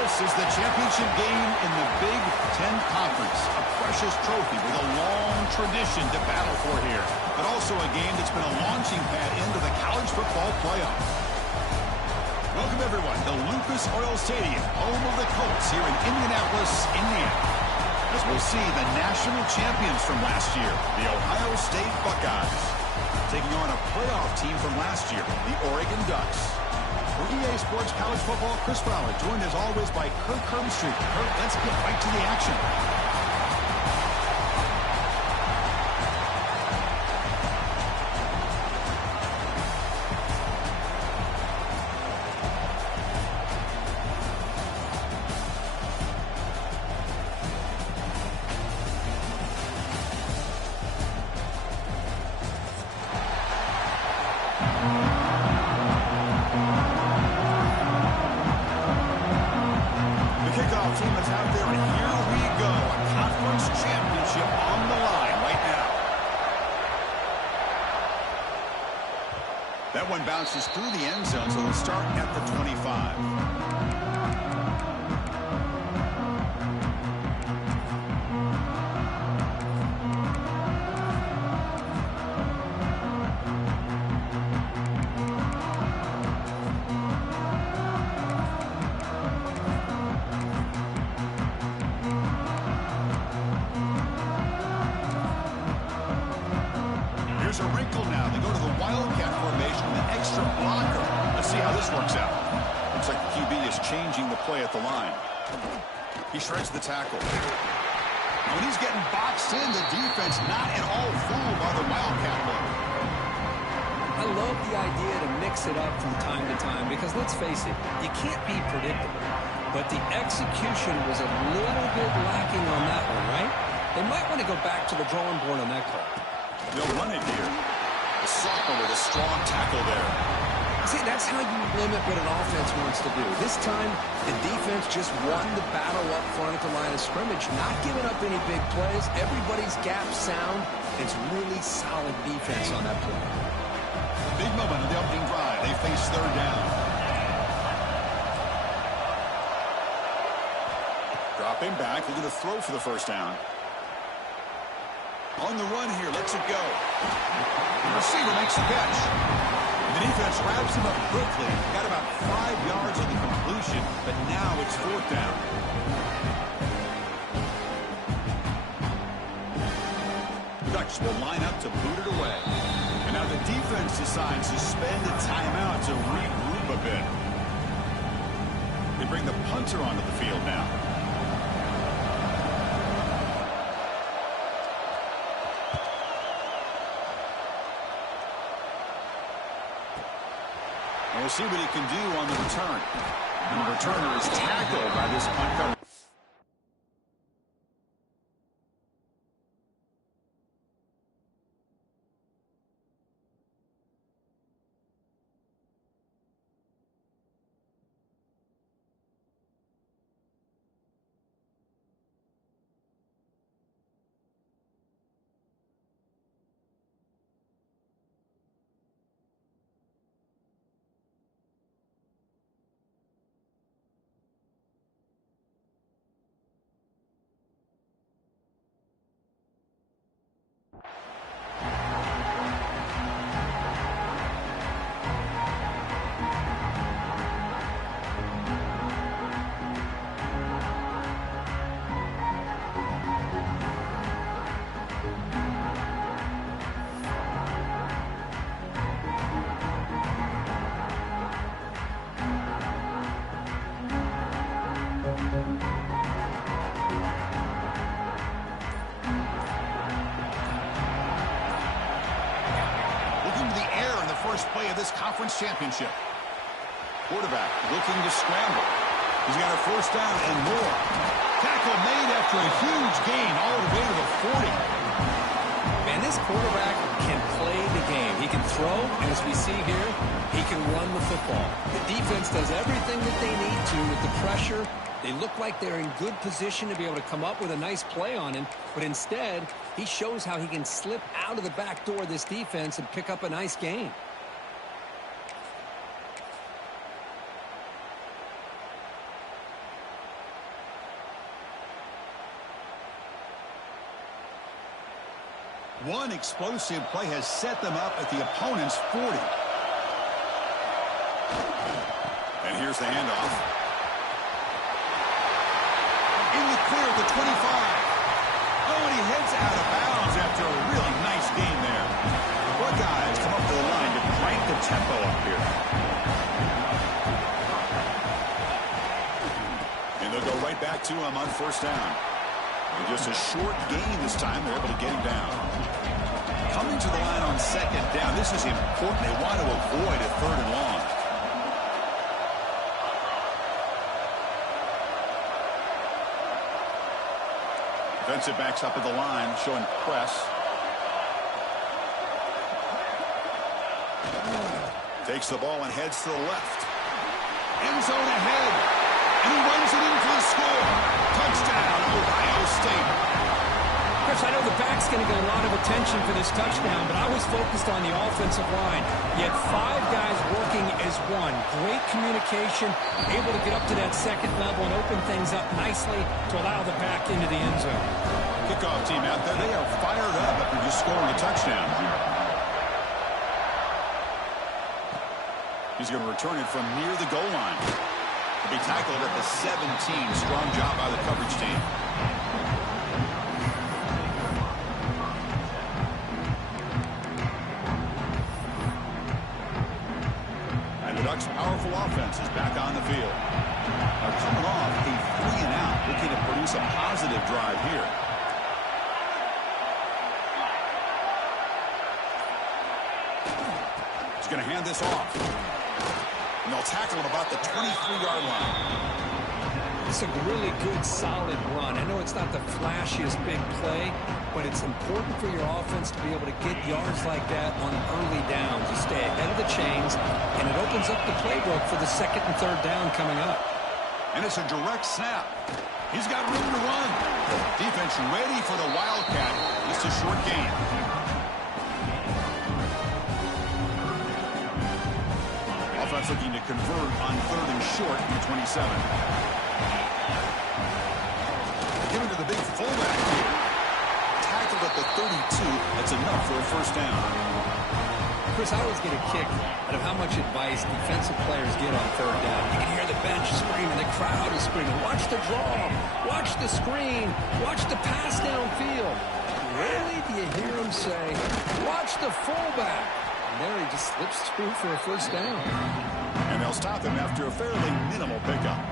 This is the championship game in the Big Ten Conference. A precious trophy with a long tradition to battle for here. But also a game that's been a launching pad into the college football playoff. Welcome, everyone, to Lucas Oil Stadium, home of the Colts here in Indianapolis, Indiana. As we'll see the national champions from last year, the Ohio State Buckeyes, taking on a playoff team from last year, the Oregon Ducks. For EA Sports College Football, Chris Fowler, joined as always by Kirk Herbstreit. Kirk, let's get right to the action. That one bounces through the end zone, so they'll start at the 25. Here's a wrinkle now. They go to the Wildcat formation with an extra blocker. Let's see how this works out. Looks like the QB is changing the play at the line. He shreds the tackle. And when he's getting boxed in, the defense not at all fooled by the Wildcat look. I love the idea to mix it up from time to time because, let's face it, you can't be predictable. But the execution was a little bit lacking on that one, right? They might want to go back to the drawing board on that call. They'll run it here. The sophomore with a strong tackle there. See, that's how you limit what an offense wants to do. This time, the defense just won the battle up front at the line of scrimmage, not giving up any big plays. Everybody's gap sound. It's really solid defense on that play. Big moment of the opening drive. They face third down. Dropping back, looking to throw for the first down. On the run here, lets it go. The receiver makes the catch. The defense wraps him up quickly. Got about 5 yards on the completion, but now it's fourth down. Ducks will line up to boot it away. And now the defense decides to spend a timeout to regroup a bit. They bring the punter onto the field now. We'll see what he can do on the return. And the returner is tackled by this punt cover. Play of this conference championship. Quarterback looking to scramble. He's got a first down and more. Tackle made after a huge gain all the way to the 40. Man, this quarterback can play the game. He can throw, and as we see here, he can run the football. The defense does everything that they need to with the pressure. They look like they're in good position to be able to come up with a nice play on him, but instead, he shows how he can slip out of the back door of this defense and pick up a nice gain. One explosive play has set them up at the opponent's 40. And here's the handoff. In the clear at the 25. Oh, and he heads out of bounds after a really nice game there. Buckeyes come up to the line to crank the tempo up here. And they'll go right back to him on first down. And just a short gain this time. They're able to get him down. Coming to the line on second down. This is important. They want to avoid a third and long. Defensive backs up at the line, showing press. Takes the ball and heads to the left. End zone ahead. And he runs it in for the score. Touchdown, Ohio State. Chris, I know the back's going to get a lot of attention for this touchdown, but I was focused on the offensive line. You had 5 guys working as one. Great communication, able to get up to that second level and open things up nicely to allow the back into the end zone. Kickoff team out there, they are fired up after just scoring a touchdown. He's going to return it from near the goal line. He'll be tackled at the 17. Strong job by the coverage team. And the Ducks' powerful offense is back on the field. Now coming off a 3-and-out, looking to produce a positive drive here. He's going to hand this off. And they'll tackle him about the 23-yard line. It's a really good, solid run. I know it's not the flashiest big play, but it's important for your offense to be able to get yards like that on early downs. You stay ahead of the chains, and it opens up the playbook for the second and third down coming up. And it's a direct snap. He's got room to run. Defense ready for the Wildcat. Just a short gain. Offense looking to convert on third and short from the 27. Give it to the big fullback here. Tackled at the 32. That's enough for a first down. Chris, I always get a kick out of how much advice defensive players get on third down. You can hear the bench screaming, the crowd is screaming. Watch the draw, watch the screen, watch the pass downfield. Rarely do you hear them say, watch the fullback. And there he just slips through for a first down. And they'll stop him after a fairly minimal pickup.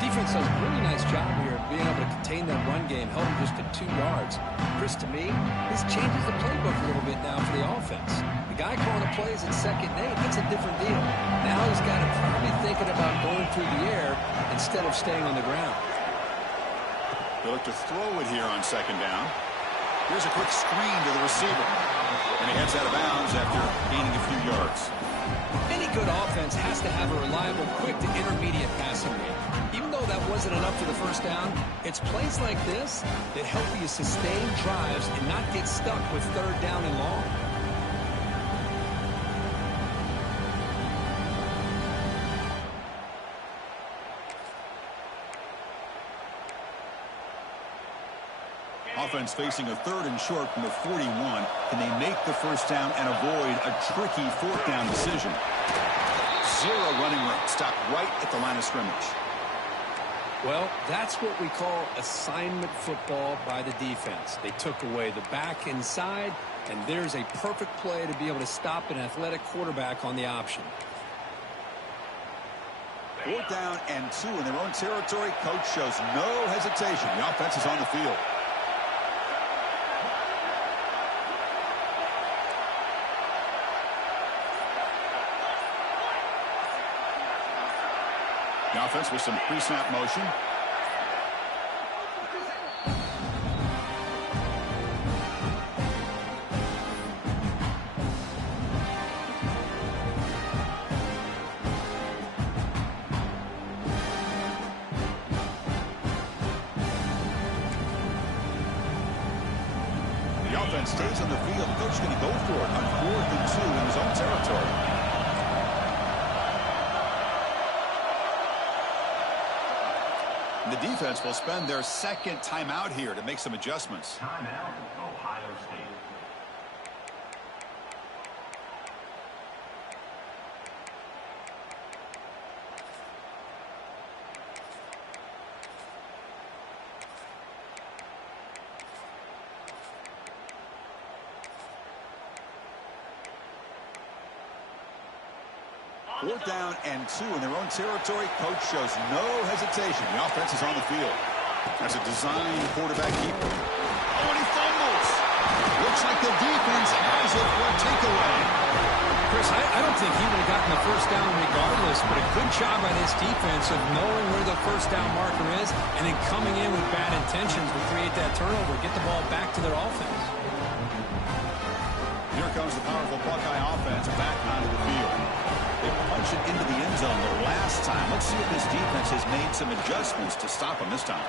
Defense does a really nice job here of being able to contain that run game, held him just at 2 yards. Chris, to me, this changes the playbook a little bit now for the offense. The guy calling the plays at 2nd and 8, that's a different deal. Now he's got to probably thinking about going through the air instead of staying on the ground. They look to throw it here on 2nd down. Here's a quick screen to the receiver. And he heads out of bounds after gaining a few yards. Any good offense has to have a reliable, quick to intermediate passing game. Even though that wasn't enough for the first down, it's plays like this that help you sustain drives and not get stuck with third down and long. Offense facing a third and short from the 41. Can they make the first down and avoid a tricky 4th down decision? 0 running room. Stopped right at the line of scrimmage. Well, that's what we call assignment football by the defense. They took away the back inside, and there's a perfect play to be able to stop an athletic quarterback on the option. 4th down and 2 in their own territory. Coach shows no hesitation. The offense is on the field. The offense with some pre-snap motion. The offense stays on the field. Coach going to go for it on 4th and 2 in his own territory. And the defense will spend their second timeout here to make some adjustments. Timeout, Ohio State. Fourth down and 2 in their own territory. Coach shows no hesitation. The offense is on the field. That's a design quarterback keeper. Oh, and he fumbles. Looks like the defense has it for a takeaway. Chris, I don't think he would have gotten the first down regardless, but a good job by this defense of knowing where the first down marker is and then coming in with bad intentions to create that turnover, get the ball back to their offense. Here comes the powerful Buckeye offense back onto the field. They punched it into the end zone the last time. Let's see if this defense has made some adjustments to stop them this time.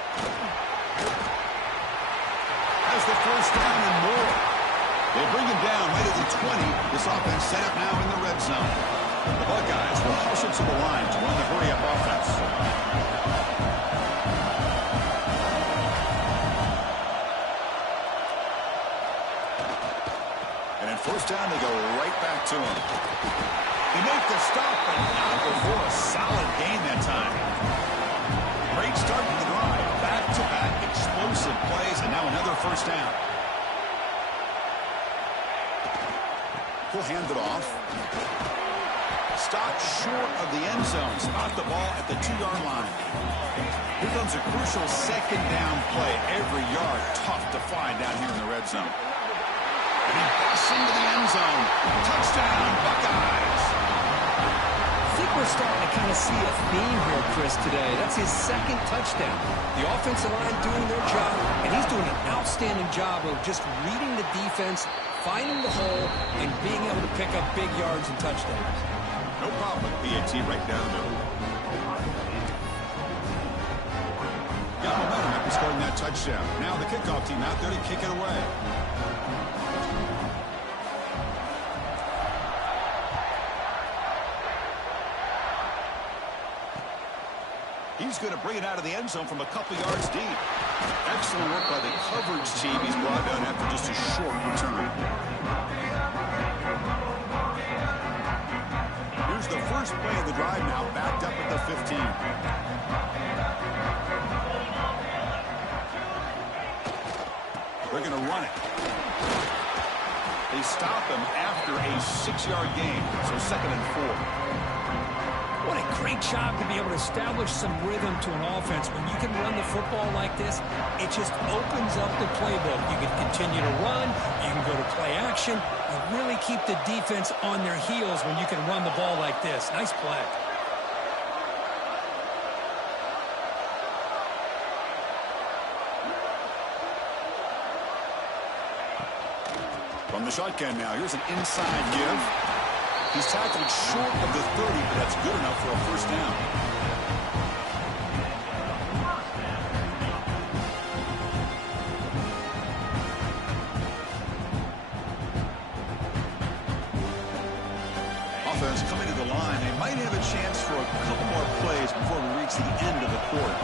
Has the first down and more. They bring him down right at the 20. This offense set up now in the red zone. The Buckeyes will hustle to the line to run the hurry-up offense. And in first down, they go right back to him. They make the stop, but not before a solid gain that time. Great start to the drive. Back-to-back explosive plays, and now another first down. He'll hand it off. Stopped short of the end zone. Spot the ball at the 2-yard line. Here comes a crucial second down play. Every yard tough to find down here in the red zone. And he busts into the end zone. Touchdown, Buckeyes. I think we're starting to kind of see a theme here, Chris, today. That's his second touchdown. The offensive line doing their job, and he's doing an outstanding job of just reading the defense, finding the hole, and being able to pick up big yards and touchdowns. No problem. PAT right down the middle. Got momentum after scoring that touchdown. Now the kickoff team out there to kick it away. He's going to bring it out of the end zone from a couple yards deep. Excellent work by the coverage team. He's brought down after just a short return. Here's the first play of the drive now, backed up at the 15. They're going to run it. They stop him after a 6-yard gain, so 2nd and 4. What a great job to be able to establish some rhythm to an offense. When you can run the football like this, it just opens up the playbook. You can continue to run. You can go to play action. You really keep the defense on their heels when you can run the ball like this. Nice play. From the shotgun now, here's an inside give. He's tackled short of the 30, but that's good enough for a first down. Offense coming to the line. They might have a chance for a couple more plays before we reach the end of the quarter.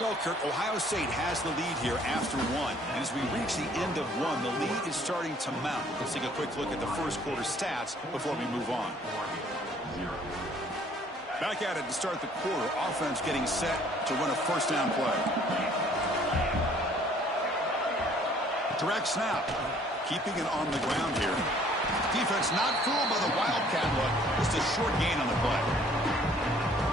Well, Kirk, Ohio State has the lead here after 1. And as we reach the end of 1, the lead is starting to mount. Let's take a quick look at the first quarter stats before we move on. Back at it to start the quarter. Offense getting set to run a first down play. Direct snap. Keeping it on the ground here. Defense not fooled by the Wildcat look. Just a short gain on the play.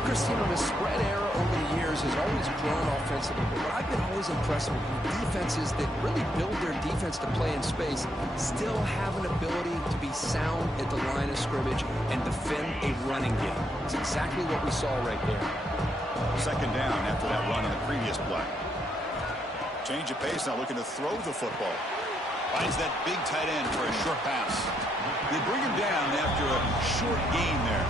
Chris, you know, the spread era over the years has always grown offensively. But what I've been always impressed with defenses that really build their defense to play in space still have an ability to be sound at the line of scrimmage and defend a running game. It's exactly what we saw right there. Second down after that run on the previous play. Change of pace now, looking to throw the football. Finds that big tight end for a short pass. They bring him down after a short gain there.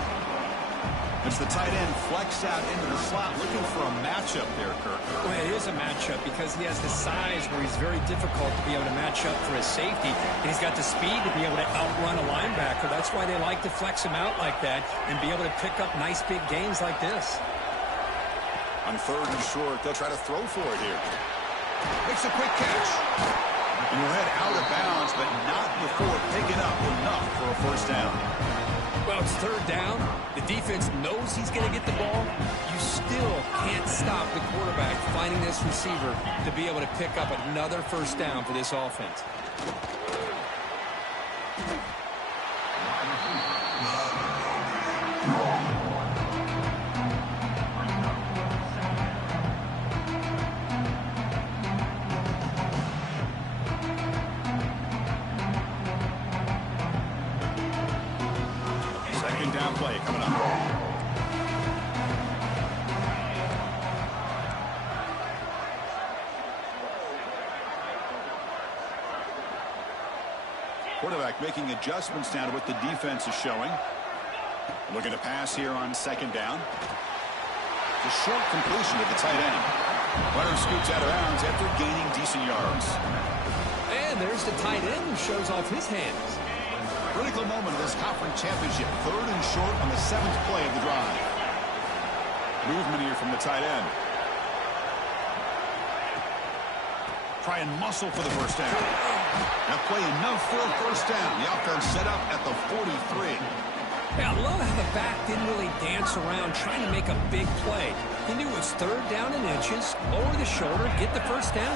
As the tight end flex out into the slot, looking for a matchup there, Kirk. Well, it is a matchup because he has the size where he's very difficult to be able to match up for his safety. And he's got the speed to be able to outrun a linebacker. That's why they like to flex him out like that and be able to pick up nice big gains like this. On 3rd and short, they'll try to throw for it here. Makes a quick catch. And he'll head out of bounds, but not before picking up enough for a first down. Well, it's 3rd down. The defense knows he's going to get the ball. You still can't stop the quarterback finding this receiver to be able to pick up another first down for this offense. Play coming up. Quarterback making adjustments now to what the defense is showing. Looking to pass here on 2nd down. It's a short completion to the tight end. Runner scoots out of bounds after gaining decent yards. And there's the tight end who shows off his hands. Critical moment of this conference championship. 3rd and short on the 7th play of the drive. Movement here from the tight end. Try and muscle for the first down. That play enough for a first down. The offense set up at the 43. Yeah, I love how the back didn't really dance around trying to make a big play. He knew it was 3rd down in inches, lower the shoulder, get the first down.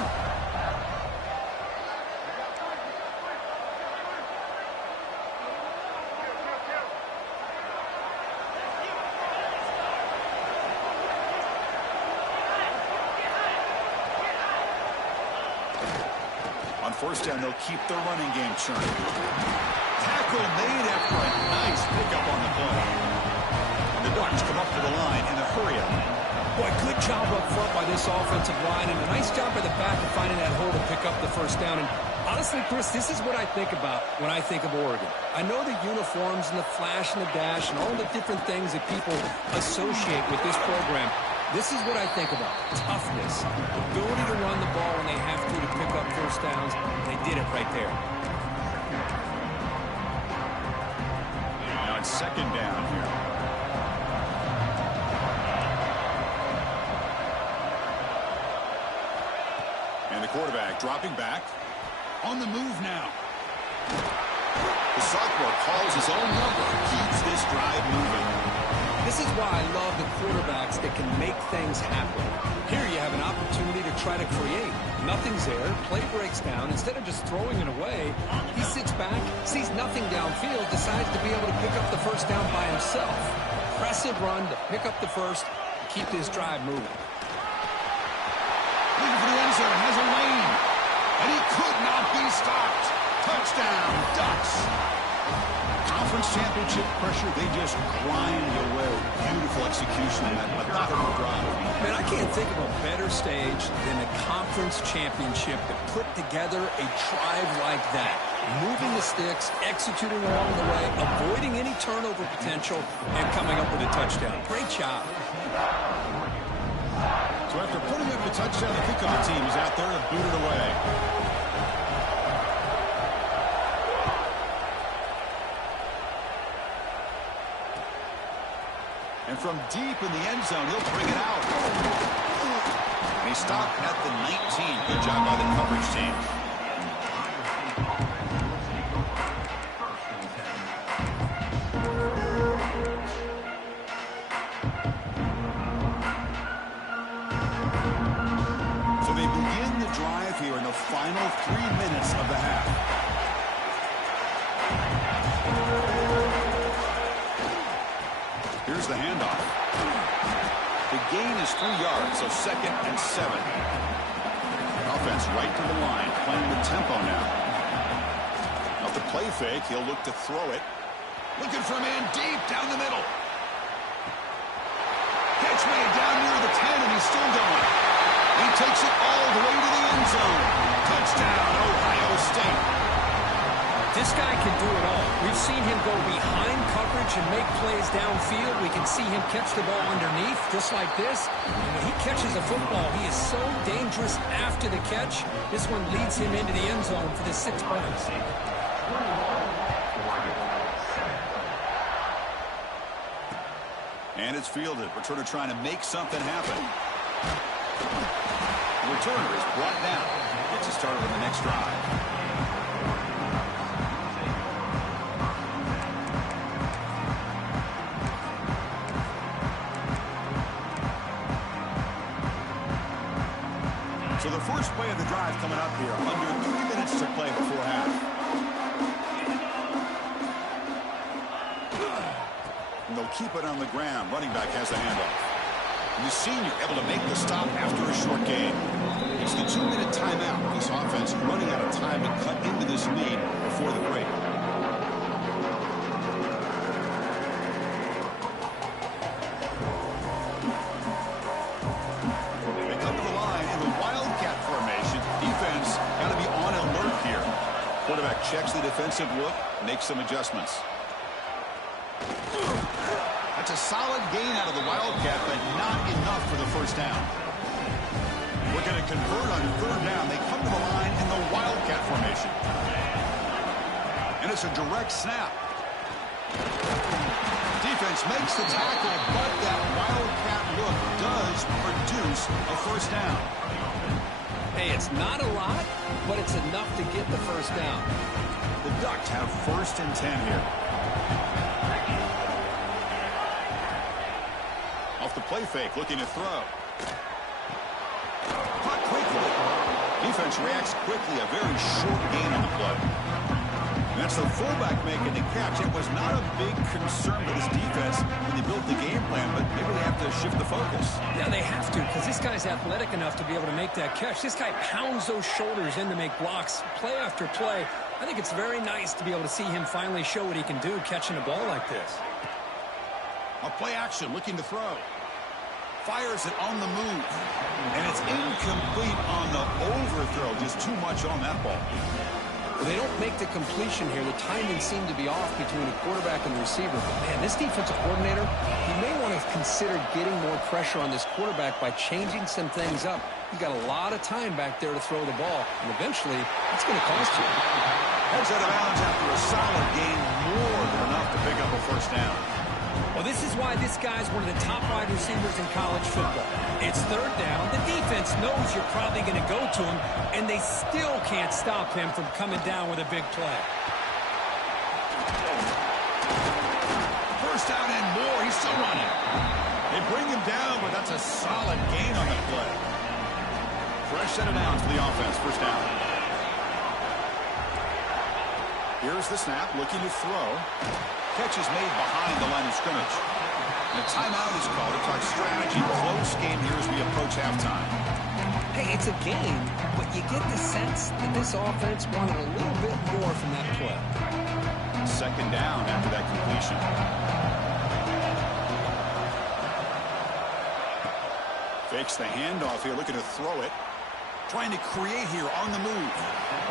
On 1st down, they'll keep their running game churning. Tackle made after a nice pickup on the play. And the Ducks come up to the line in a hurry up. Boy, good job up front by this offensive line, and a nice job by the back of finding that hole to pick up the first down. And honestly, Chris, this is what I think about when I think of Oregon. I know the uniforms and the flash and the dash and all the different things that people associate with this program. This is what I think about. Toughness, ability to run the ball when they have to pick up first downs. They did it right there. Now it's 2nd down here. And the quarterback dropping back. On the move now. The sophomore calls his own number. Keeps this drive moving. This is why I love the quarterbacks that can make things happen. Here you have an opportunity to try to create. Nothing's there. Play breaks down. Instead of just throwing it away, he sits back, sees nothing downfield, decides to be able to pick up the first down by himself. Impressive run to pick up the first, keep this drive moving. Looking for the end zone. Has a lane. And he could not be stopped. Touchdown, Ducks. Conference championship pressure, they just grind away. Beautiful execution on that methodical drive. Man, I can't think of a better stage than the conference championship to put together a drive like that. Moving the sticks, executing along the way, avoiding any turnover potential, and coming up with a touchdown. Great job. So after putting up the touchdown, the kickoff team is out there to boot it away. And from deep in the end zone, he'll bring it out. And he stopped at the 19. Good job by the coverage team. So they begin the drive here in the final 3 minutes of the half. Here's the handoff. The gain is 3 yards, so 2nd and 7. Offense right to the line, playing the tempo now. Off the play fake, he'll look to throw it. Looking for a man deep down the middle. Catch made down near the 10, and he's still going. He takes it all the way to the end zone. Touchdown, Ohio State. This guy can do it all. We've seen him go behind coverage and make plays downfield. We can see him catch the ball underneath, just like this. And when he catches a football, he is so dangerous after the catch. This one leads him into the end zone for the 6 points. And it's fielded. Returner trying to make something happen. The returner is brought down. Gets us started on the next drive. So the first play of the drive coming up here. Under 3 minutes to play before half. And they'll keep it on the ground. Running back has the handoff. And the senior able to make the stop after a short gain. It's the 2-minute timeout. This offense running out of time to cut into this lead before the break. They come to the line in the Wildcat formation. Defense got to be on alert here. Quarterback checks the defensive look, makes some adjustments. That's a solid gain out of the Wildcat, but not enough for the first down. We're going to convert on 3rd down. They come to the line in the Wildcat formation. And it's a direct snap. Defense makes the tackle, but that Wildcat look does produce a first down. Hey, it's not a lot, but it's enough to get the first down. The Ducks have 1st and 10 here. Off the play fake, looking to throw. Caught quickly. Defense reacts quickly. A very short gain on the play. And that's the fullback making the catch. It was not a big concern for this defense when they built the game plan, but maybe they have to shift the focus. Yeah, they have to, because this guy's athletic enough to be able to make that catch. This guy pounds those shoulders in to make blocks play after play. I think it's very nice to be able to see him finally show what he can do catching a ball like this. A play action, looking to throw. Fires it on the move. And it's incomplete on the overthrow. Just too much on that ball. Well, they don't make the completion here. The timing seemed to be off between the quarterback and the receiver. But, man, this defensive coordinator, he may want to consider getting more pressure on this quarterback by changing some things up. He's got a lot of time back there to throw the ball. And eventually, it's going to cost you. Heads out of bounds after a solid gain. More than enough to pick up a first down. Well, this is why this guy's one of the top wide receivers in college football. It's 3rd down. The defense knows you're probably going to go to him, and they still can't stop him from coming down with a big play. First down and more. He's still running. They bring him down, but that's a solid gain on the play. Fresh set of downs for the offense. First down. Here's the snap, looking to throw. Catch is made behind the line of scrimmage. And a timeout is called to talk strategy. Close game here as we approach halftime. Hey, it's a game, but you get the sense that this offense wanted a little bit more from that play. 2nd down after that completion. Fakes the handoff here, looking to throw it. Trying to create here on the move.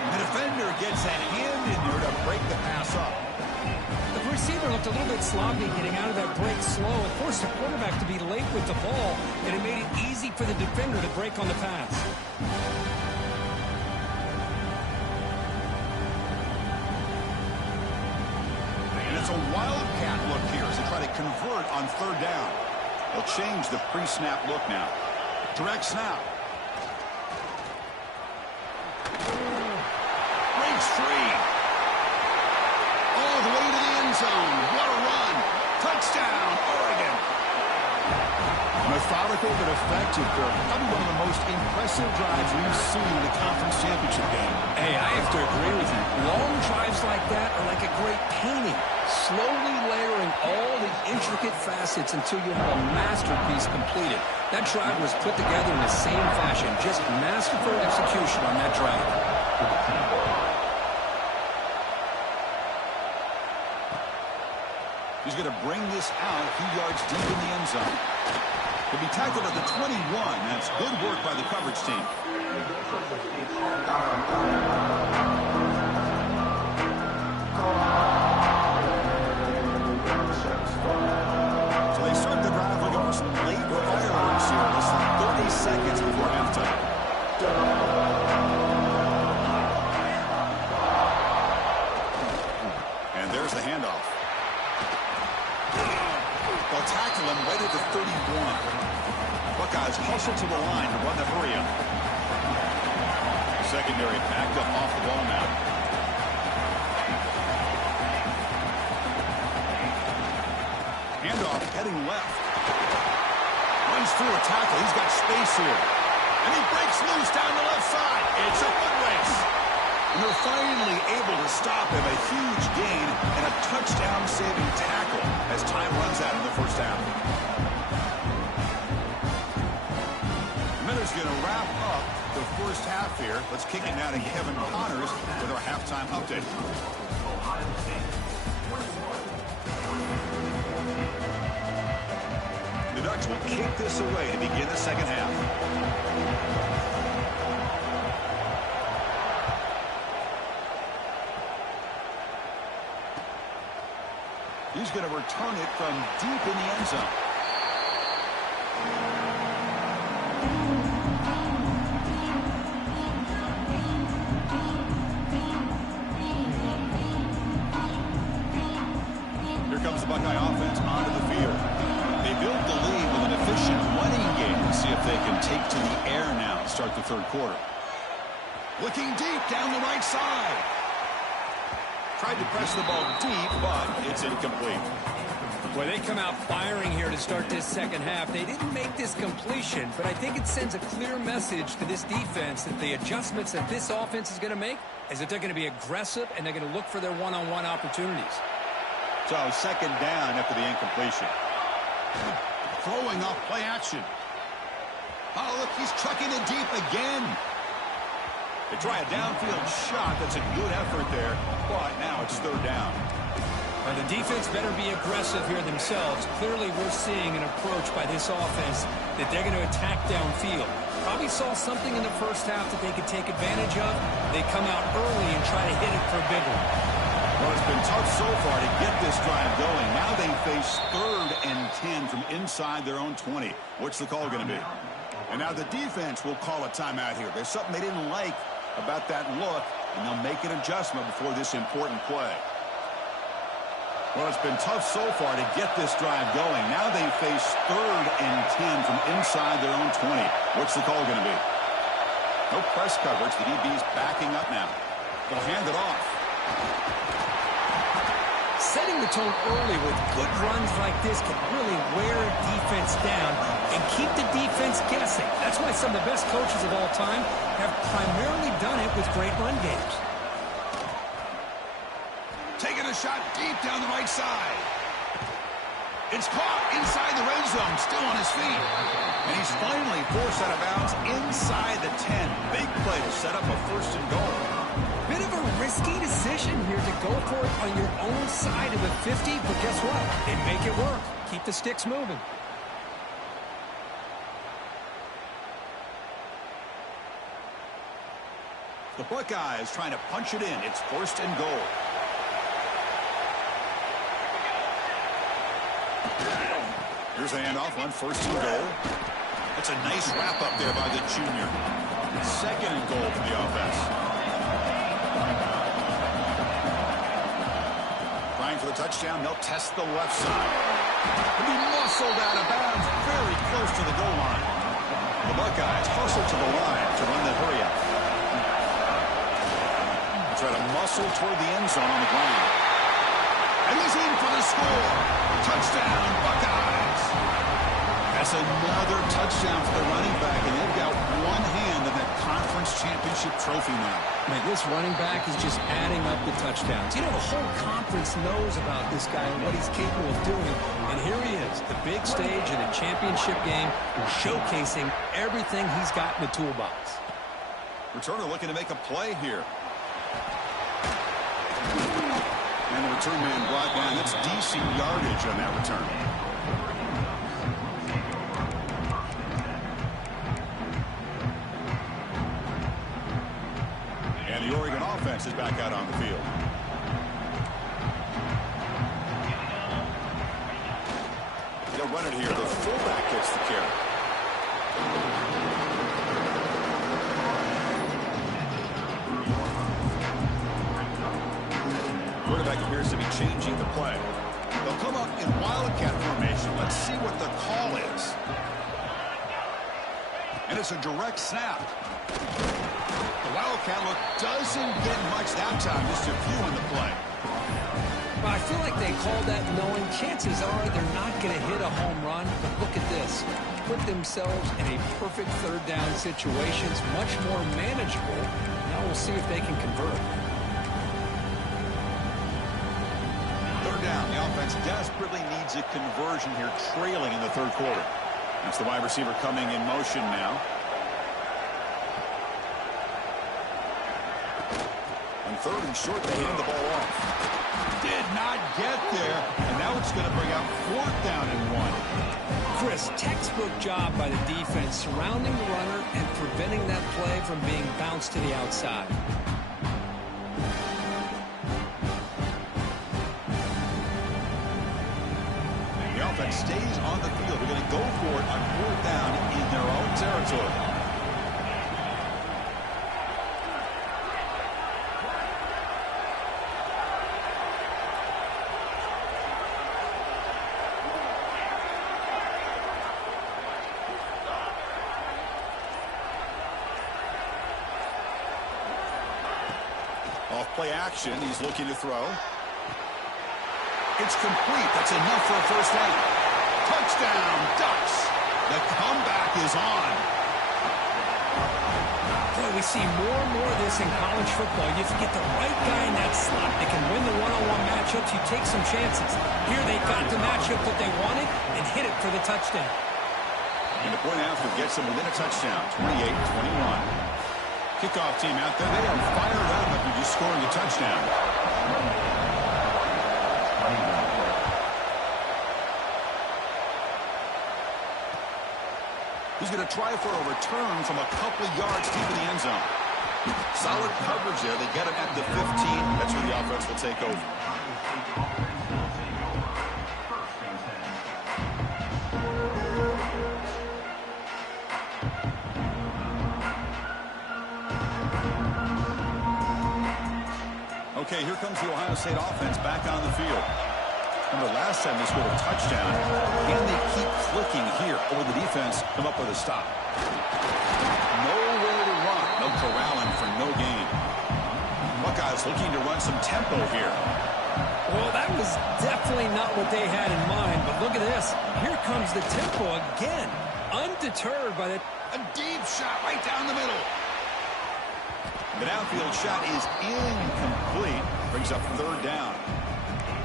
The defender gets a hand in there to break the pass up. The receiver looked a little bit sloppy getting out of that break slow. It forced the quarterback to be late with the ball, and it made it easy for the defender to break on the pass. And it's a wildcat look here as they try to convert on 3rd down. They'll change the pre-snap look now. Direct snap. Breaks free. All the way to the end zone. What a run. Touchdown, Oregon. Methodical but effective. Probably one of the most impressive drives we've seen in the conference championship game. Hey, I have to agree with you. Long drives like that are like a great painting. Slowly layering all the intricate facets until you have a masterpiece completed. That drive was put together in the same fashion. Just masterful execution on that drive. He's going to bring this out a few yards deep in the end zone. He'll be tackled at the 21. That's good work by the coverage team. 2nd So they start the drive like almost late fireworks here. Less than 30 seconds before halftime. And there's the handoff. They'll tackle him right at the 31. Buckeyes hustle to the line to run the hurry up. Secondary backed up off the ball now. Handoff heading left. Runs through a tackle. He's got space here. And he breaks loose down the left side. It's a foot race. And they're finally able to stop him. A huge gain and a touchdown-saving tackle as time runs out in the first half. Miller's going to wrap up the first half here. Let's kick it now to Kevin Connors with our halftime update. The Ducks will kick this away to begin the second half. He's going to return it from deep in the end zone. Here comes the Buckeye offense onto the field. They built the lead with an efficient running game. Let's see if they can take to the air now and start the third quarter. Looking deep down the right side. Tried to press the ball deep, but it's incomplete. Well, they come out firing here to start this second half. They didn't make this completion, but I think it sends a clear message to this defense that the adjustments that this offense is going to make is that they're going to be aggressive and they're going to look for their one-on-one opportunities. So second down after the incompletion. Throwing off play action. Oh, look, he's chucking it deep again. They try a downfield shot. That's a good effort there, but now it's third down. Well, the defense better be aggressive here themselves. Clearly, we're seeing an approach by this offense that they're going to attack downfield. Probably saw something in the first half that they could take advantage of. They come out early and try to hit it for a big one. Well, it's been tough so far to get this drive going. Now they face 3rd and 10 from inside their own 20. What's the call going to be? And now the defense will call a timeout here. There's something they didn't like about that look, and they'll make an adjustment before this important play. Well, it's been tough so far to get this drive going. Now they face 3rd and 10 from inside their own 20. What's the call going to be? No press coverage. The DB's backing up now. They'll hand it off. Setting the tone early with good runs like this can really wear a defense down and keep the defense guessing. That's why some of the best coaches of all time have primarily done it with great run games. Taking a shot deep down the right side. It's caught inside the red zone, still on his feet. And he's finally forced out of bounds inside the 10. Big play to set up a 1st and goal. Bit of a risky decision here to go for it on your own side of the 50, but guess what? They make it work. Keep the sticks moving. The Buckeyes trying to punch it in. It's 1st and goal. Here's a handoff on 1st and goal. That's a nice wrap up there by the junior. 2nd and goal for the offense. Trying for the touchdown. They'll test the left side. He'll be muscled out of bounds very close to the goal line. The Buckeyes hustle to the line to run the hurry up. Try to muscle toward the end zone on the ground. And he's in for the score. Touchdown, Buckeyes. That's another touchdown for the running back, and they've got one hand in that conference championship trophy now. Man, this running back is just adding up the touchdowns. You know, the whole conference knows about this guy and what he's capable of doing. And here he is, the big stage in a championship game, showcasing everything he's got in the toolbox. Returner looking to make a play here. And the return man brought down. That's decent yardage on that return. And the Oregon offense is back out on the field. to run it here. The fullback gets the carry. Quarterback appears to be changing the play. They'll come up in wildcat formation. Let's see what the call is. And it's a direct snap. The wildcat look doesn't get much that time. Just a few in the play. Well, I feel like they called that knowing chances are they're not going to hit a home run. But look at this. Put themselves in a perfect third down situation. It's much more manageable. Now we'll see if they can convert. Third down. The offense desperately needs a conversion here, trailing in the third quarter. That's the wide receiver coming in motion now. On third and short, they hand the ball off. Did not get there, and now it's going to bring out fourth down and 1. Chris, textbook job by the defense surrounding the runner and preventing that play from being bounced to the outside. The offense stays on the field. They're going to go for it on fourth down in their own territory. Off-play action. He's looking to throw. It's complete. That's enough for a first down. Touchdown, Ducks. The comeback is on. Boy, we see more and more of this in college football. You get the right guy in that slot that can win the one-on-one matchups. You take some chances. Here they got the matchup that they wanted and hit it for the touchdown. And the point after gets them within a touchdown, 28-21. Kickoff team out there. They are fired up after just scoring a touchdown. He's going to try for a return from a couple yards deep in the end zone. Solid coverage there. They get him at the 15. That's where the offense will take over. Okay, here comes the Ohio State offense back on the field. Remember, last time they scored a touchdown, and they keep clicking here over the defense, come up with a stop. Nowhere to run. No corralling for no gain. Buckeyes looking to run some tempo here. Well, that was definitely not what they had in mind, but look at this. Here comes the tempo again. Undeterred by that. A deep shot right down the middle. The downfield shot is incomplete. Brings up third down.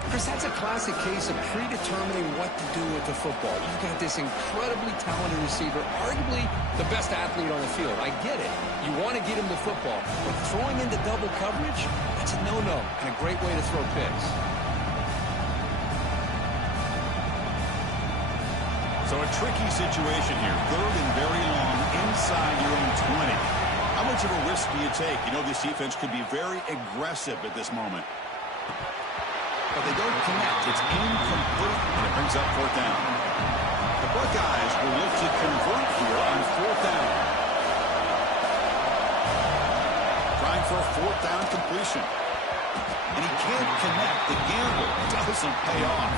Chris, that's a classic case of predetermining what to do with the football. You've got this incredibly talented receiver, arguably the best athlete on the field. I get it. You want to get him the football. But throwing into double coverage, that's a no-no and a great way to throw picks. So a tricky situation here. Third and very long inside your own 20. How much of a risk do you take? You know this defense could be very aggressive at this moment. But they don't connect. It's incomplete, and it brings up fourth down. The Buckeyes will look to convert here on fourth down. Trying for a fourth down completion. And he can't connect. The gamble doesn't pay off.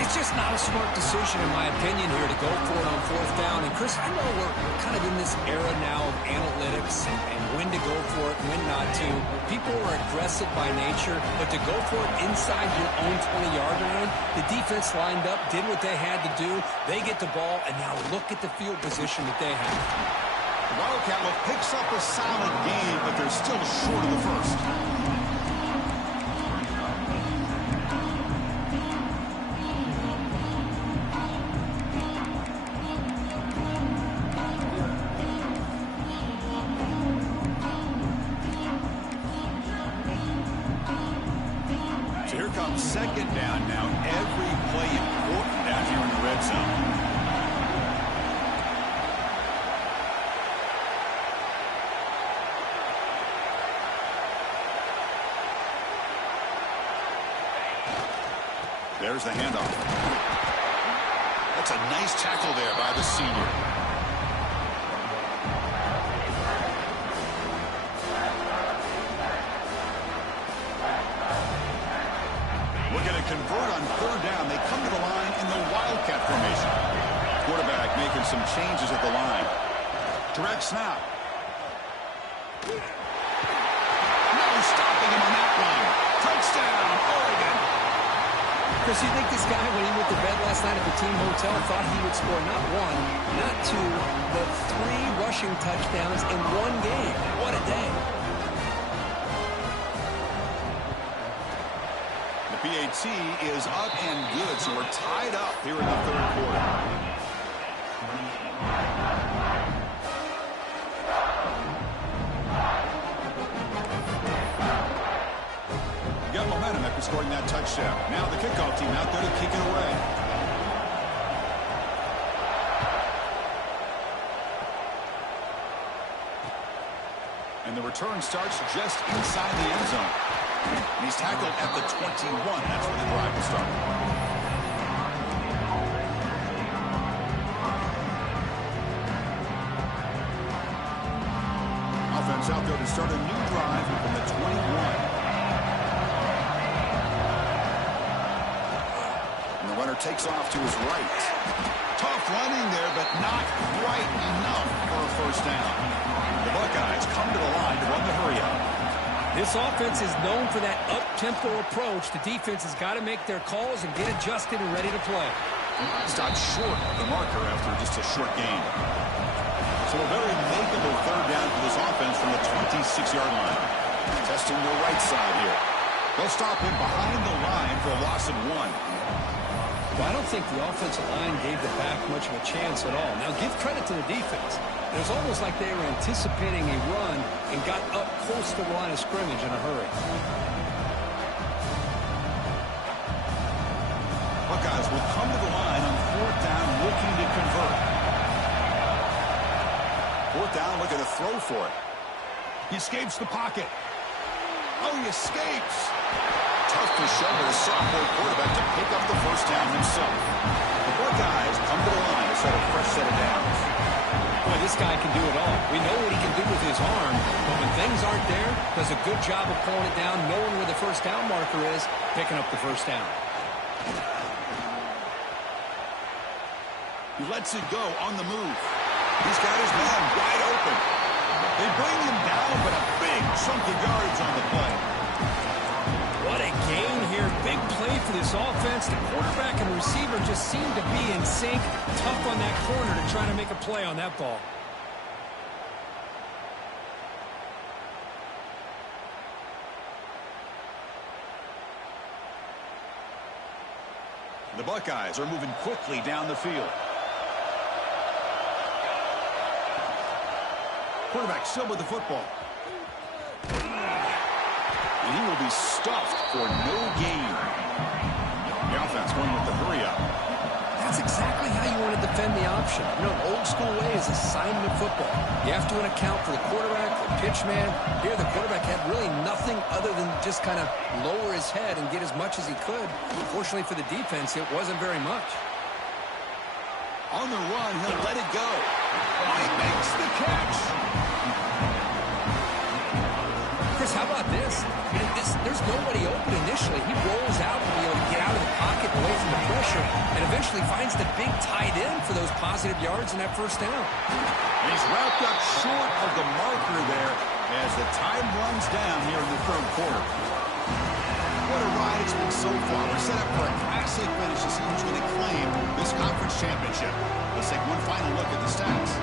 It's just not a smart decision, in my opinion, here to go for it on fourth down. And, Chris, I know we're kind of in this era now of analytics and when to go for it, when not to. People are aggressive by nature, but to go for it inside your own 20-yard line, the defense lined up, did what they had to do. They get the ball, and now look at the field position that they have. The Wildcat picks up a solid gain, but they're still short of the first. Second down now. Every play important down here in the red zone. There's the handoff. That's a nice tackle there by the senior. We're going to convert on third down. They come to the line in the Wildcat formation. Quarterback making some changes at the line. Direct snap. No stopping him on that one. Touchdown, Oregon. Chris, you think this guy, when he went to bed last night at the team hotel, thought he would score not one, not two, but 3 rushing touchdowns in one game? What a day. The PAT is up and good, so we're tied up here in the third quarter. Got momentum after scoring that touchdown. Now the kickoff team out there to kick it away. And the return starts just inside the end zone. And he's tackled at the 21. That's where the drive will start. Offense out there to start a new drive from the 21. Takes off to his right. Tough running there, but not quite enough for a first down. The Buckeyes come to the line to run the hurry-up. This offense is known for that up-tempo approach. The defense has got to make their calls and get adjusted and ready to play. Stopped short of the marker after just a short gain. So a very makeable third down for this offense from the 26-yard line. Testing the right side here. They'll stop him behind the line for a loss of 1. Well, I don't think the offensive line gave the back much of a chance at all. Now, give credit to the defense. It was almost like they were anticipating a run and got up close to the line of scrimmage in a hurry. Buckeyes will come to the line on fourth down, looking to convert. Fourth down, looking to throw for it. He escapes the pocket. Oh, he escapes. Tough to show for the sophomore quarterback to pick up the first down himself. The Buckeyes come to the line to set a fresh set of downs. Boy, this guy can do it all. We know what he can do with his arm, but when things aren't there, does a good job of pulling it down, knowing where the first down marker is, picking up the first down. He lets it go on the move. He's got his man wide open. They bring him down, but a big chunk of yards on the play. What a gain here. Big play for this offense. The quarterback and receiver just seem to be in sync. Tough on that corner to try to make a play on that ball. The Buckeyes are moving quickly down the field. Quarterback still with the football. And he will be stuffed for no gain. The offense going with the hurry-up. That's exactly how you want to defend the option. You know, old school way is assignment football. You have to account for the quarterback, the pitch man. Here, the quarterback had really nothing other than just kind of lower his head and get as much as he could. Fortunately for the defense, it wasn't very much. On the run, he'll let it go. He makes the catch. Chris, how about this? There's nobody open initially. He rolls out to be able to get out of the pocket away from the pressure and eventually finds the big tight end for those positive yards in that first down. And he's wrapped up short of the marker there as the time runs down here in the third quarter. What a ride it's been so far. We're set up for a classic finish to see who's going to claim this conference championship. Let's take one final look at the stats.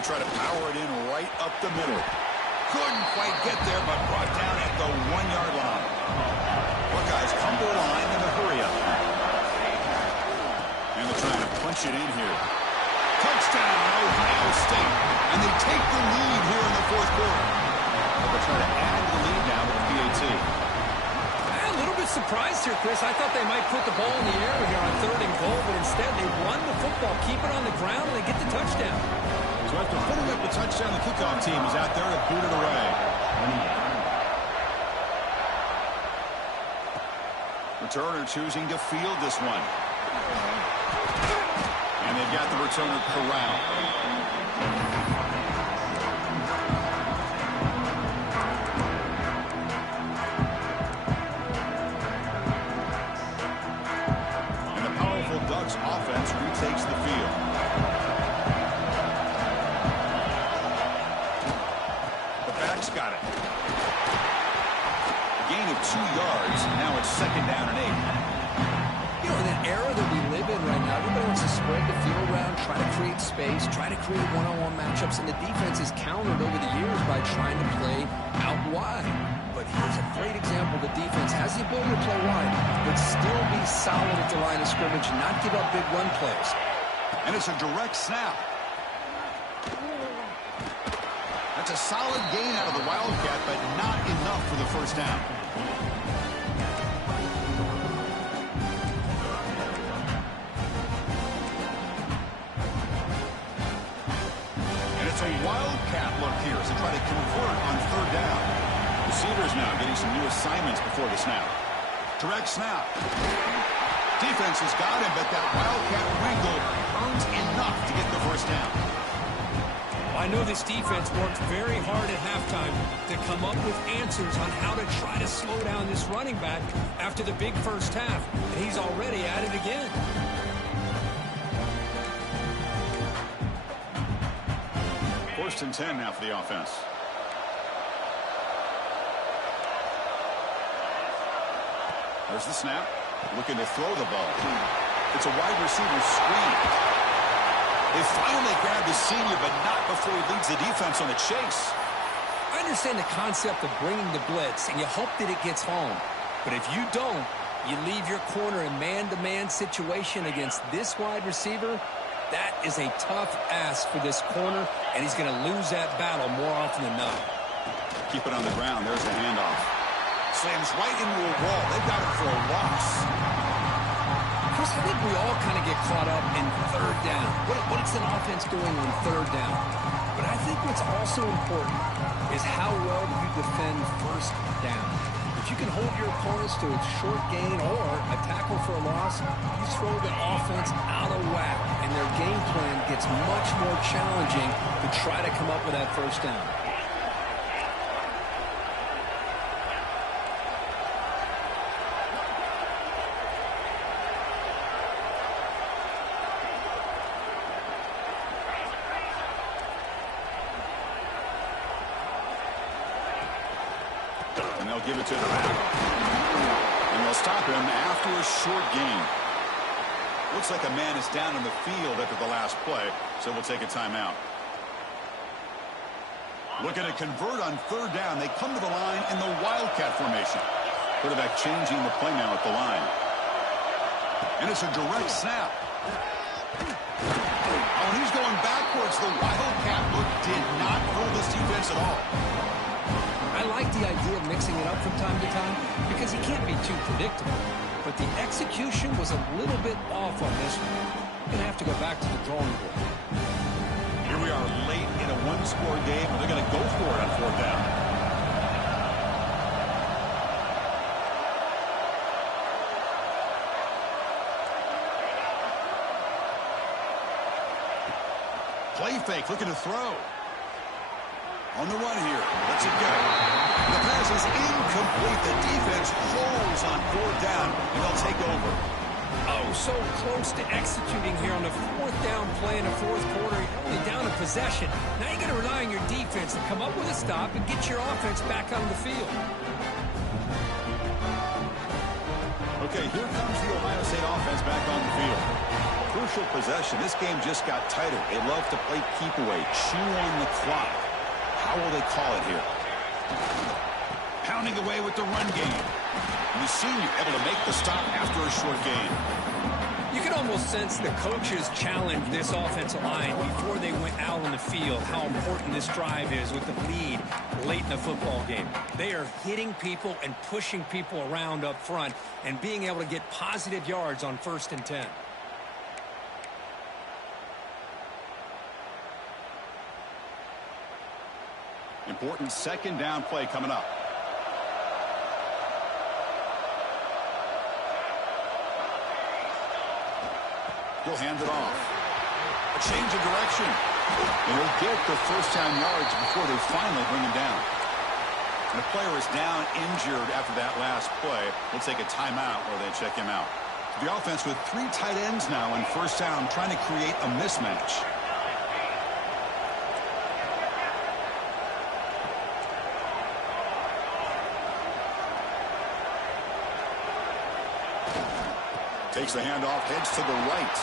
Try to power it in right up the middle. Couldn't quite get there, but brought down at the 1-yard line. Buckeyes come to the line in a hurry-up. And they're trying to punch it in here. Touchdown, Ohio State. And they take the lead here in the fourth quarter. But they're trying to add to the lead now with the PAT. A little bit surprised surprised here, Chris. I thought they might put the ball in the air here on 3rd and goal, but instead they run the football, keep it on the ground, and they get the touchdown. So after putting up a touchdown, the kickoff team is out there to boot it away. Returner choosing to field this one. And they've got the returner corralled. And the powerful Ducks offense retakes the field. The back's got it. A gain of 2 yards. Now it's 2nd down and 8. You know, in that era that we live in right now, everybody wants to spread the field around, try to create space, try to create one-on-one matchups, and the defense is countered over the years by trying to play out wide. But here's a great example. The defense has the ability to play wide, but still be solid at the line of scrimmage and not give up big run plays. And it's a direct snap. That's a solid gain out of the Wildcat, but not enough for the first down. It's a Wildcat look here as they try to convert on 3rd down. Receivers now getting some new assignments before the snap. Direct snap. Defense has got him, but that Wildcat wrinkle earns enough to get the first down. I know this defense worked very hard at halftime to come up with answers on how to try to slow down this running back after the big first half, and he's already at it again. 1st and 10 now for the offense. There's the snap. Looking to throw the ball. It's a wide receiver screen. They finally grab the senior, but not before he leads the defense on the chase. I understand the concept of bringing the blitz, and you hope that it gets home. But if you don't, you leave your corner in man-to-man situation against this wide receiver. That is a tough ask for this corner, and he's going to lose that battle more often than not. Keep it on the ground. There's the handoff. Slams right into a wall. They've got it for a loss. Chris, I think we all kind of get caught up in 3rd down. What's an offense doing on 3rd down? But I think what's also important is how well do you defend 1st down. If you can hold your opponents to a short gain or a tackle for a loss, you throw the offense out of whack, and their game plan gets much more challenging to try to come up with that 1st down. And they'll give it to the back. And they'll stop him after a short gain. Looks like a man is down in the field after the last play, so we'll take a timeout. Looking to convert on 3rd down. They come to the line in the Wildcat formation. Quarterback changing the play now at the line. And it's a direct snap. Oh, and he's going backwards. The Wildcat look did not fool this defense at all. I like the idea of mixing it up from time to time because he can't be too predictable. But the execution was a little bit off on this one. You're going to have to go back to the drawing board. Here we are late in a one-score game, and they're going to go for it on 4th down. Play fake, looking to throw. On the run here. Lets it go. The pass is incomplete. The defense holds on 4th down, and they'll take over. Oh, so close to executing here on the 4th down play in the 4th quarter. You're only down in possession. Now you got to rely on your defense to come up with a stop and get your offense back on the field. Okay, here comes the Ohio State offense back on the field. Crucial possession. This game just got tighter. They love to play keep away, chew on the clock. How will they call it here? Pounding away with the run game. And the senior able to make the stop after a short gain. You can almost sense the coaches challenged this offensive line before they went out on the field, how important this drive is with the lead late in the football game. They are hitting people and pushing people around up front and being able to get positive yards on 1st and 10. Important 2nd down play coming up. He'll hand it off. A change of direction. And he'll get the 1st down yards before they finally bring him down. And the player is down injured after that last play. We'll take a timeout where they check him out. The offense with 3 tight ends now on 1st down, trying to create a mismatch. Takes the handoff, heads to the right.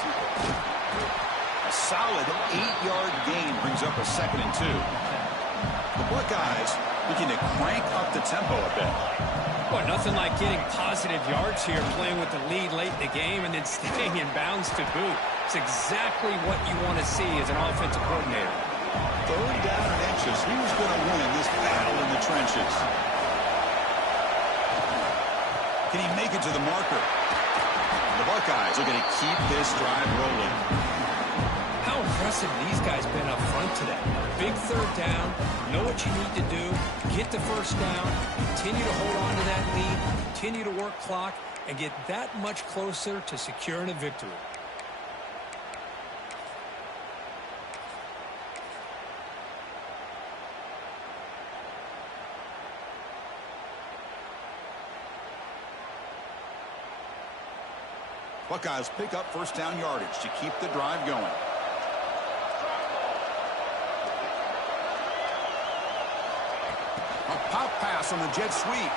A solid 8-yard gain brings up a 2nd and 2. The Buckeyes looking to crank up the tempo a bit. Boy, nothing like getting positive yards here, playing with the lead late in the game and then staying in bounds to boot. It's exactly what you want to see as an offensive coordinator. 3rd down and inches. Who's going to win this battle in the trenches? Can he make it to the marker? The Buckeyes looking to keep this drive rolling. How impressive these guys been up front today. Big 3rd down, know what you need to do, get the 1st down, continue to hold on to that lead, continue to work clock, and get that much closer to securing a victory. Buckeyes pick up 1st down yardage to keep the drive going. A pop pass on the jet sweep.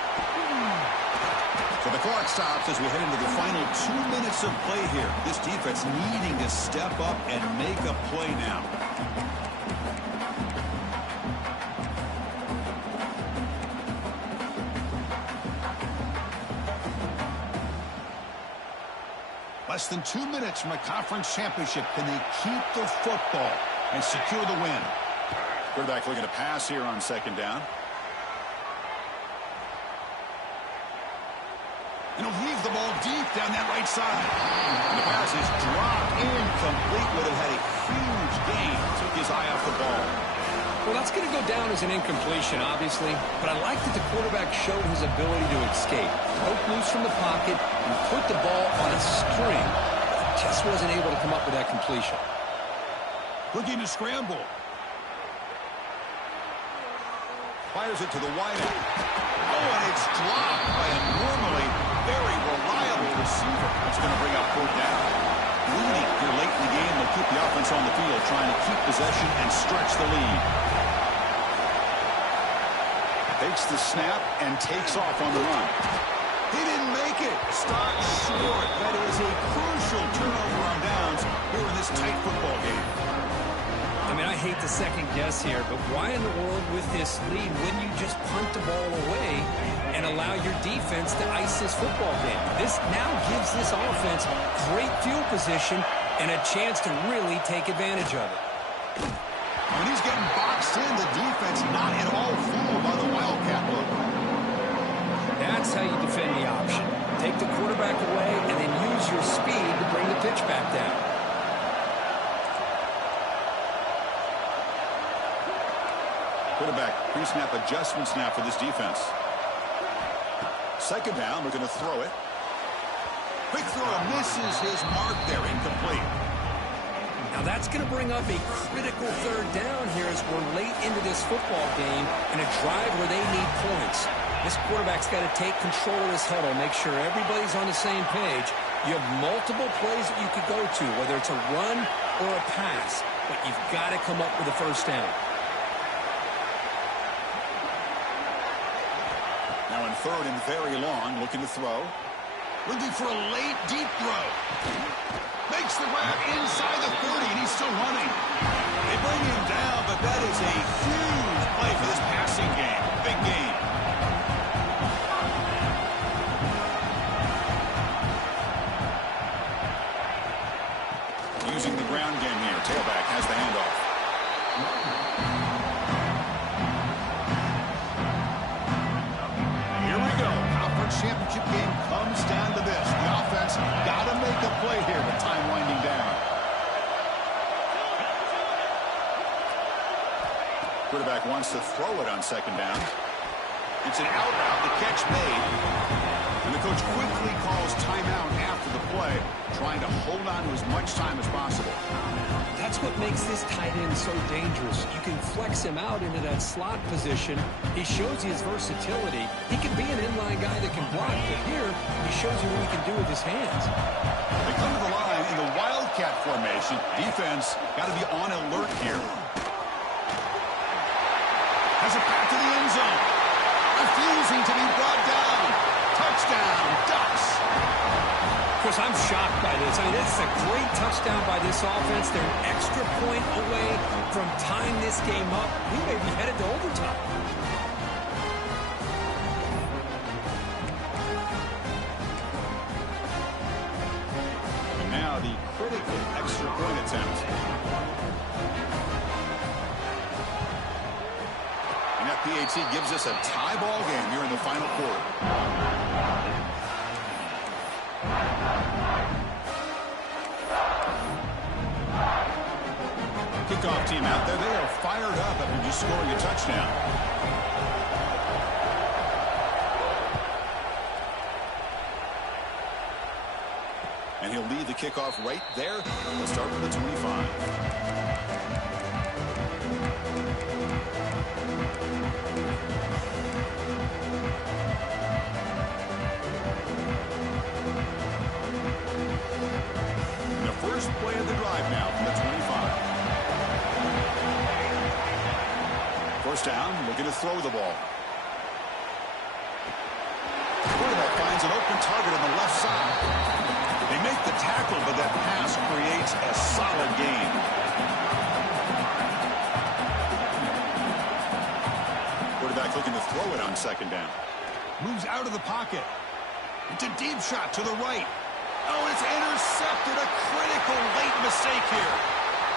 So the clock stops as we head into the final 2 minutes of play here. This defense needing to step up and make a play now. Less than 2 minutes from a conference championship. Can they keep the football and secure the win? Quarterback looking to pass here on 2nd down. And he'll heave the ball deep down that right side. And the pass is dropped incomplete. Would have had a huge gain. Took his eye off the ball. Well, that's going to go down as an incompletion, obviously, but I like that the quarterback showed his ability to escape. Broke loose from the pocket and put the ball on a string. Just wasn't able to come up with that completion. Looking to scramble. Fires it to the wideout. Oh, and it's dropped by a normally very reliable receiver. That's going to bring up 4th down. Leading here late in the game, they'll keep the offense on the field, trying to keep possession and stretch the lead. Takes the snap and takes off on the run. He didn't make it. Stopped short. That is a crucial turnover on downs here in this tight football game. I mean, I hate to second guess here, but why in the world with this lead wouldn't you just punt the ball away and allow your defense to ice this football game? This now gives this offense great field position and a chance to really take advantage of it. When he's getting boxed in, the defense not at all fooled by the Wildcat look. That's how you defend the option. Take the quarterback away and then use your speed to bring the pitch back down. Quarterback pre-snap adjustments now for this defense. 2nd down, we're going to throw it. Quick throw misses his mark there, incomplete. Now that's going to bring up a critical 3rd down here as we're late into this football game in a drive where they need points. This quarterback's got to take control of this huddle, make sure everybody's on the same page. You have multiple plays that you could go to, whether it's a run or a pass, but you've got to come up with a 1st down. Now in 3rd and very long, looking to throw. Looking for a late, deep throw. Makes the grab inside the 30, and he's still running. They bring him down, but that is a huge play for this passing game. Big game. ground game here. Tailback has the handoff. Here we go. Conference championship game comes down to this. The offense got to make a play here with time winding down. Quarterback wants to throw it on second down. It's an out route. The catch made. And the coach quickly calls timeout after the play, trying to hold on to as much time as possible. That's what makes this tight end so dangerous. You can flex him out into that slot position. He shows you his versatility. He can be an inline guy that can block, but here he shows you what he can do with his hands. They come to the line in the Wildcat formation. Defense got to be on alert here. Has it back to the end zone. Refusing to be brought down. Touchdown, Ducks. Chris, I'm shocked by this. I mean, this is a great touchdown by this offense. They're an extra point away from tying this game up. We may be headed to overtime. And now the critical extra point attempt. And that PAT gives us a tie ball game here in the final quarter. Kickoff team out there. They are fired up after just scoring a touchdown. And he'll lead the kickoff right there. We'll start with the 25. Play of the drive now from the 25. First down, looking to throw the ball. Quarterback finds an open target on the left side. They make the tackle, but that pass creates a solid gain. Quarterback looking to throw it on second down. Moves out of the pocket. It's a deep shot to the right. Oh, it's intercepted. A critical late mistake here.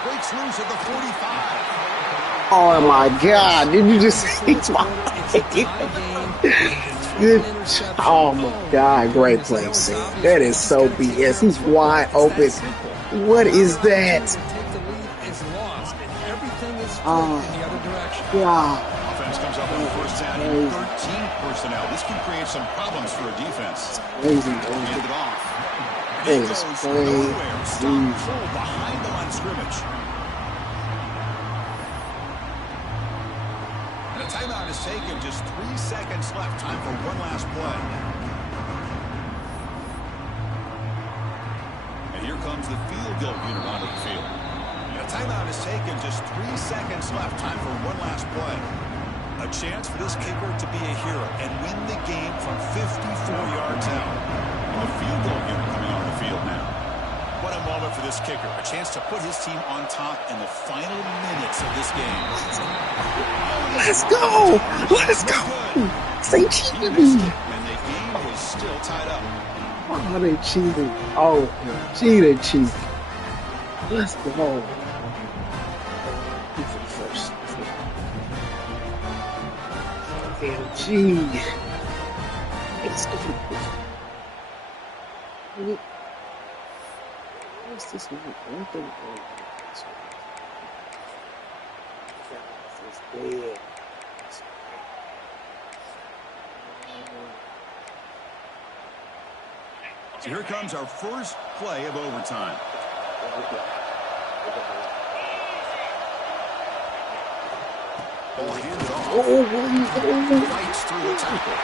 Breaks loose at the 45. Oh, my God. Did you just see my Good. Oh, my God. Great play, Sam. That is so BS. He's wide open. What is that? Wow. Offense comes up on the first down in 13 personnel. This can create some problems for a defense. Crazy. Hand it off. That is crazy. Stop full behind the line of scrimmage. And a timeout is taken. Just 3 seconds left. Time for one last play. And here comes the field goal unit onto the field. And a timeout is taken. Just 3 seconds left. Time for one last play. A chance for this kicker to be a hero and win the game from 54 yards out. And the field goal unit coming on the field now. What a moment for this kicker. A chance to put his team on top in the final minutes of this game. Let's go. Let's go. Say cheating. And the game is still tied up. Oh, they cheated. Oh, cheated. Let's go. First. Gee. Let's go. What's this one? One thing. Dead. So here comes our first play of overtime. Ball handed off. Fights through the tackle.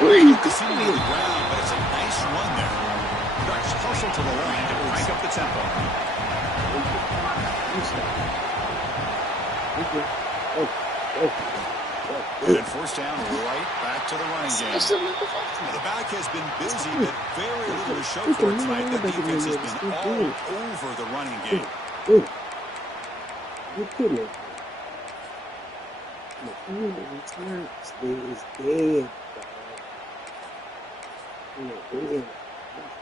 You can see him on the ground, but it's a nice run there. Ducks hustle to the line to crank up the tempo. And then first down, right back to the running game. The back has been busy, but very little to show for it tonight. The defense has been all over the running game. Is dead.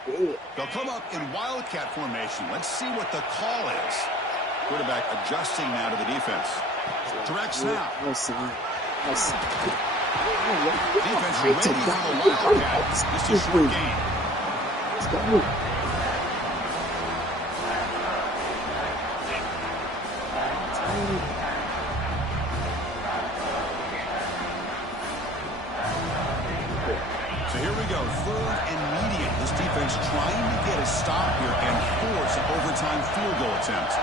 They'll come up in Wildcat formation. Let's see what the call is. Quarterback adjusting now to the defense. Direct snap. Defense ready for the Wildcat. Just a short game. Let's go. So here we go, 3rd and medium. This defense trying to get a stop here and force an overtime field goal attempt.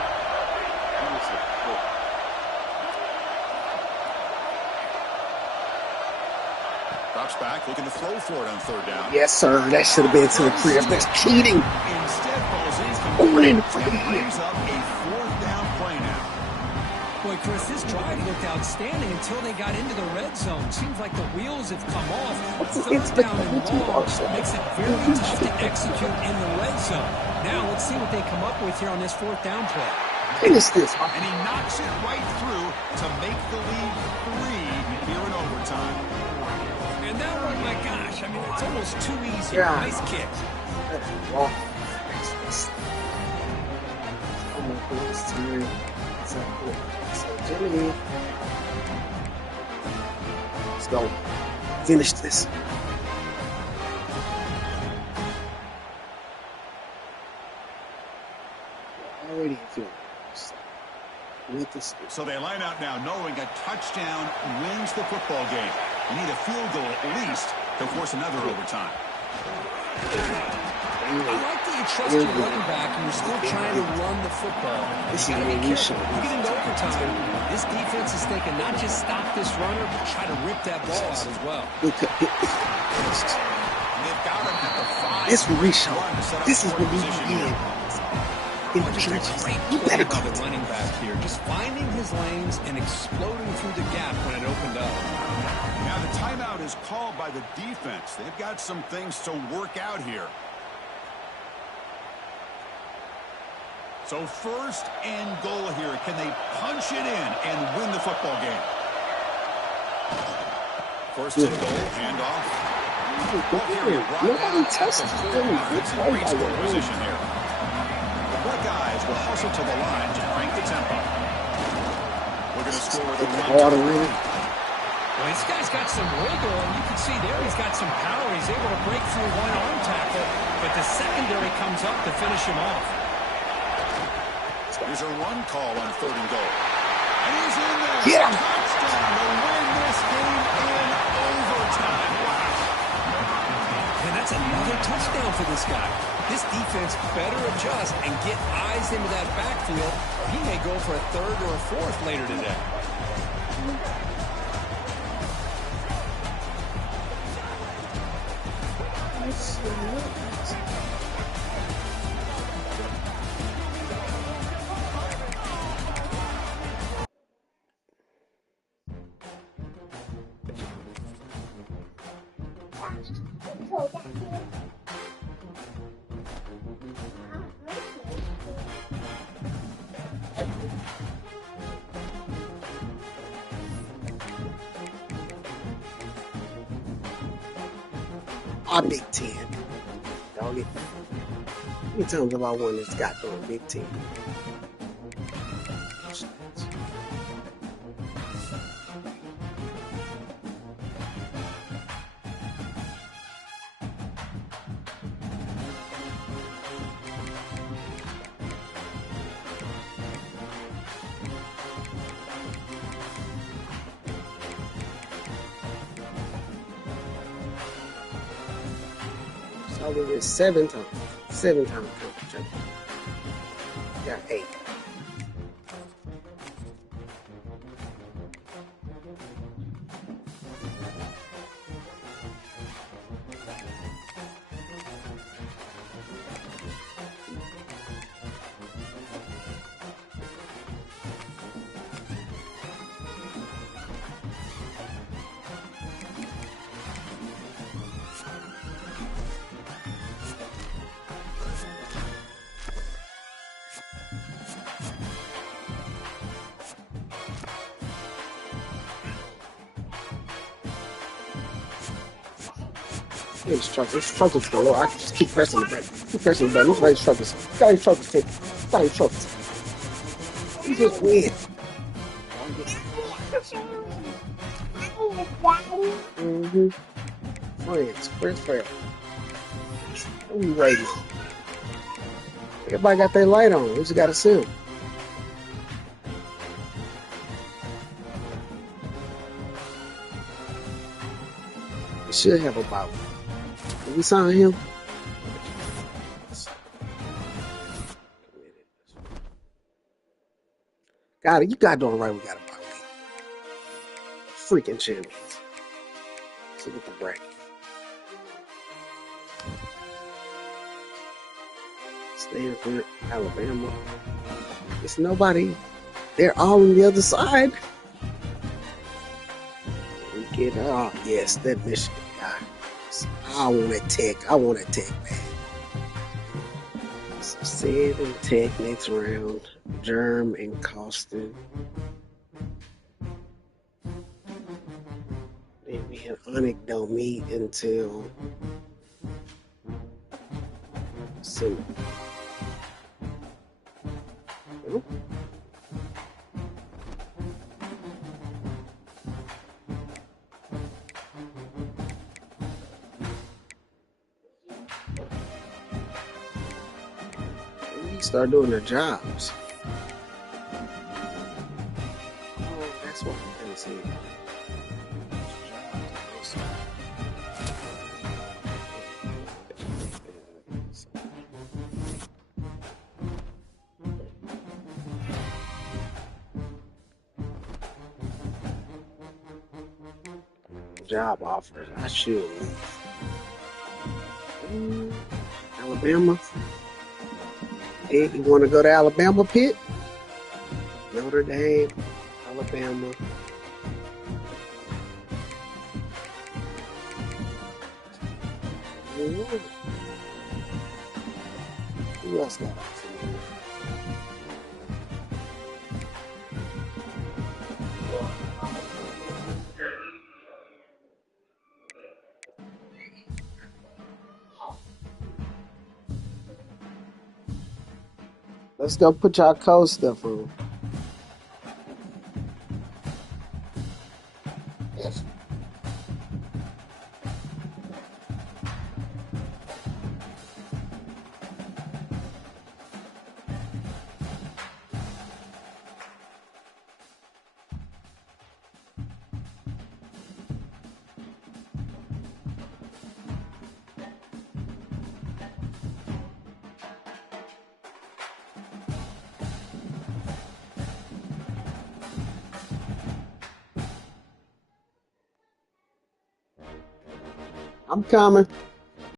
Drops back, looking to throw for it on 3rd down. Yes, sir. That should have been to the crib. That's cheating. Instead, falls Going in the incomplete freaking and brings up a 4th down play now. Boy, Chris, this drive looked outstanding until they got into the red zone. Seems like the wheels have come off. 3rd down and long makes it very tough to execute in the red zone. Now let's see what they come up with here on this 4th down play. Finish this. And he knocks it right through to make the lead 3 here in overtime. And that one, my gosh, I mean, it's almost too easy. Yeah. Nice kick. Oh my goodness, Terry. So Jimmy. Let's go. Finish this. Already feeling with this. So they line out now knowing a touchdown wins the football game. You need a field goal at least to force another overtime. I like that you trust your running back and you're still trying to run the football. This You is gotta be what we careful. should You get into overtime, this defense is thinking not just stop this runner, but try to rip that ball out as well. And they've got him at the 5. This is what we show. Run to set up This is scoring what we position did. here. In the Just a trenches. great You play better by go. the running back here, just finding his lanes and exploding through the gap when it opened up. Now the timeout is called by the defense. They've got some things to work out here. So 1st and goal here. Can they punch it in and win the football game? 1st and goal, handoff. Well, here, Nobody touched It's him. in great scoring position here. The Buckeyes will hustle to the line to crank the tempo. We're going to score with a Hard to run. win. Well, this guy's got some wiggle, and you can see there he's got some power. He's able to break through one arm tackle, but the secondary comes up to finish him off. Here's a run call on 3rd and goal. And he's in there. Get him. Touchdown to win this game in overtime. Wow. And that's another touchdown for this guy. This defense better adjust and get eyes into that backfield. He may go for a 3rd or a 4th later today. Our Big Ten. Dog it. How many times have I won this goddamn Big Ten? So we were 7 times. 7 times conference champion. Got 8. His struggles galore. I can just keep pressing the button. Keep pressing the button. Look at his struggles. Got his struggles taken. Got his struggles. He just win. Mm-hmm. Friends. Where's Fred? What are we waiting on? Everybody got their light on. We just got to see him. We should have a bottle. Did we sign him? Got it. You got doing right. We got a bottle. Freaking champions. Let's look at the bracket. Stanford, Alabama. It's nobody. They're all on the other side. We get, oh, yes, that Michigan guy. I want that Tech. I want that Tech, man. So, Sid and Tech next round. Germ and Costin. Then we have Onyx don't meet until December. Start doing their jobs. Oh, that's what I'm gonna say. Job offers. I should leave. Alabama. Hey, you want to go to Alabama, Pitt? Notre Dame, Alabama. Who else got off? Let's go put y'all code stuff on. I'm coming.